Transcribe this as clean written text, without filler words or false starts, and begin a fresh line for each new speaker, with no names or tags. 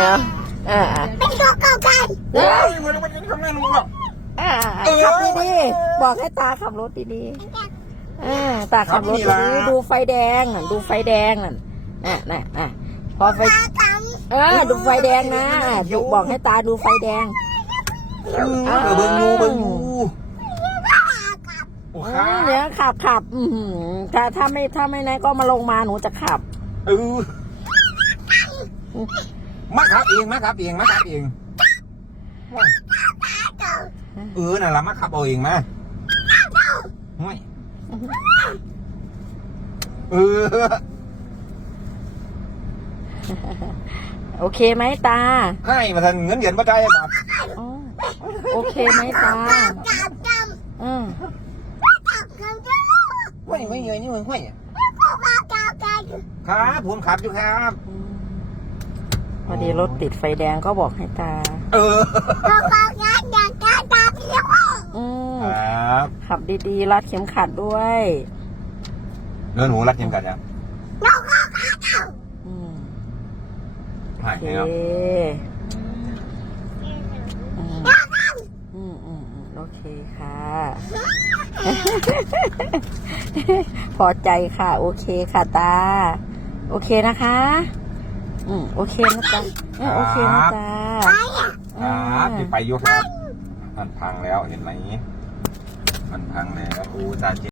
เป็นตัวเก่ากัน
เฮ้ยมันไม่ได้ทำแม่ลุงหรอก
ขับดีๆบอกให้ตาขับรถดีๆตาขับรถดีๆดูไฟแดงดูไฟแดงน่ะพอไฟดูไฟแดงนะบอกให้ตาดูไฟแดง
เบิ้งยูโอ้ค่ะ
เนี่ยขับถ้าไม่ไหนก็มาลงมาหนูจะขับ
มาขับเองนั่นแหละมาขับเอาเองมาห่วย
โอเคไหมตา
ให้มาทันเงินเดือนมาได้แบบ
โอเคไหมตา
ไม่เงยนี่มันห่วยครับผมขับอยู่ครับ
พอดีรถติดไฟแดงก็บอกให้ตาขับดีๆรัดเข็มขัดด้วย
เนื้อหนูรัดเข็มขัดยัง
โอเคโอเคค่ะพอใจค่ะโอเคค่ะตาโอเคนะคะโอเคนะตาโอเคนะตา
ครับไปยกครับมันพังแล้วเห็นไหมมันพังแล้วโอ้ตาเจ็บ